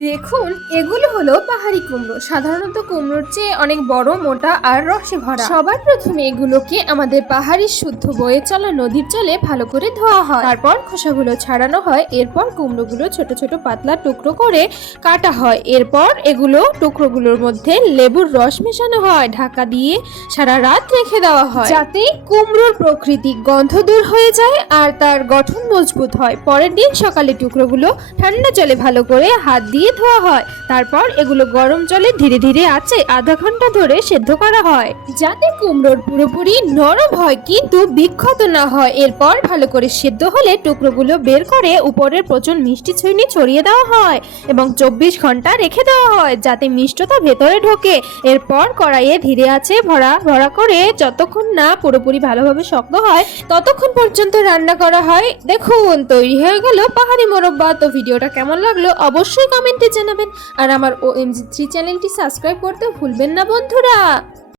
দেখুন, এগুলো হলো পাহাড়ি কুমড়ো। সাধারণত কুমড়োর চেয়ে অনেক বড়, মোটা আর রসে ভরা। সবার প্রথমে এগুলোকে আমাদের পাহাড়ি শুদ্ধ বয়ে চলা নদীর জলে ভালো করে ধোয়া হয়। তারপর খোসাগুলো ছাড়ানো হয়। এরপর কুমড়োগুলো ছোট ছোট পাতলা টুকরো করে কাটা হয়। এরপর টুকরোগুলোর মধ্যে লেবুর রস মেশানো হয়। ঢাকা দিয়ে সারা রাত রেখে দেওয়া হয়, যাতে কুমড়োর প্রাকৃতিক গন্ধ দূর হয়ে যায় আর তার গঠন মজবুত হয়। পরের দিন সকালে টুকরোগুলো ঠান্ডা জলে ভালো করে হাত দিয়ে ধোয়া হয়। তারপর এগুলো গরম জলে ধীরে ধীরে আঁচে আধা ঘন্টা ধরে সেদ্ধ করা হয়, যাতে কুমড়োর পুরোপুরি নরম হয় কিন্তু বিক্ষত না হয়। এরপর ভালো করে সেদ্ধ হলে টুকরোগুলো বের করে উপরের প্রচুর মিষ্টি ছুঁইনি ছড়িয়ে দেওয়া হয় এবং 24 ঘন্টা রেখে দেওয়া হয়, যাতে মিষ্টতা ভেতরে ঢোকে। এরপর কড়াইয়ে ধীরে আছে ভরা ভরা করে যতক্ষণ না পুরোপুরি ভালোভাবে শক্ত হয় ততক্ষণ পর্যন্ত রান্না করা হয়। দেখুন, তৈরি হয়ে গেল পাহাড়ি মোরব্বা। তো ভিডিওটা কেমন লাগলো অবশ্যই কমেন্টে জানাবেন আর আমার OMG3 চ্যানেলটি সাবস্ক্রাইব করতে ভুলবেন না বন্ধুরা।